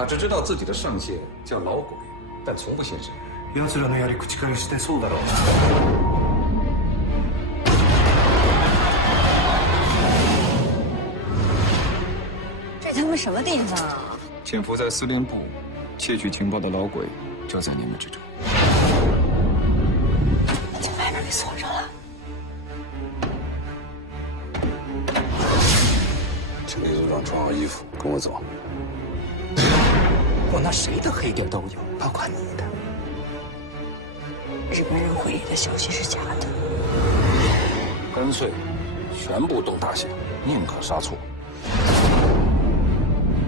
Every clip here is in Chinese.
他只知道自己的上线叫老鬼，但从不现身。奴らのやり口からしてそうだろう。这他妈什么地方啊？潜伏在司令部窃取情报的老鬼就在你们之中。把外面给锁上了。请李组长穿好衣服，跟我走。我那谁的黑点都有，包括你的。日本人回忆的消息是假的。干脆全部动大刑，宁可杀错。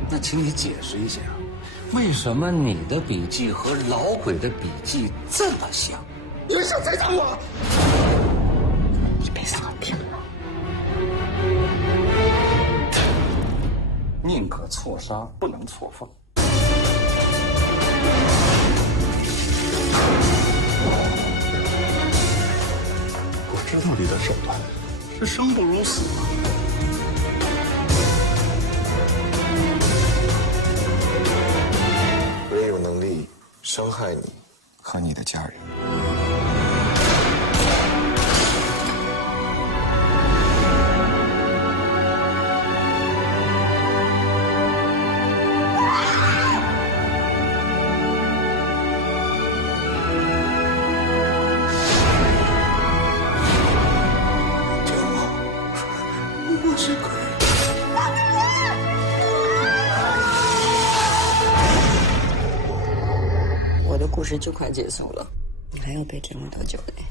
那请你解释一下，为什么你的笔记和老鬼的笔记这么像？你们想栽赃我？你被锁定了。宁可错杀，不能错放。我知道你的手段是生不如死。人有能力伤害你和你的家人。我是鬼。我的故事就快结束了，你还要被折磨多久呢？